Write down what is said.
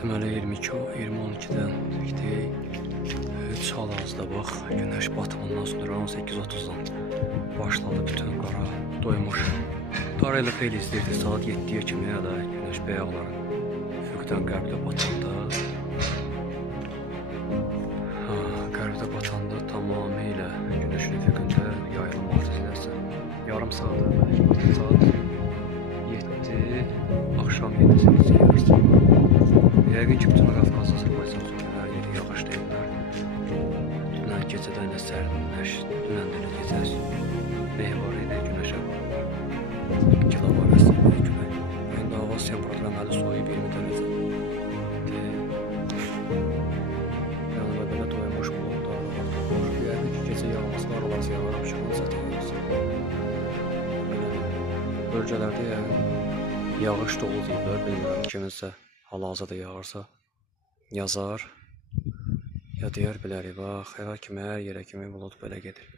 Deməli 22-dən hal-hazırda bax, günəş batımından sonra 18:30-dan başladı bütün qara doymuş. Darayla xeyli izləyirdi, saat 7-yə kimi ya da günəş bəyaqları üfüqdən qərbdə batanda. Qərbdə batanda tamamilə günəşin üfüqündə yayılım artırılırsa, yarım saat saat 7, axşam 7-sə yarısı. Yəqin ki, bütün Qafqaz, Azərbaycan sürülər yeri yağış deyirlər. Dünən gecədən də sərinləş, dünən də gecə meh var idi, günəşə kilo var əslində külək. İndi hava temperaturu hələ soyub 20 dərəcə. Yəni belə doymuş buludlar var. Yəqin ki, gecə yağması aralarsa yağar, axşamın zaten yağması. Bölgələrdə yəqin yağış dolu deyiblər, bilmirəm kiminsə hal-hazırda yağarsa yazar ya deyər bilərik, bax, hər kimi hər yerə kimi bulud belə gedir.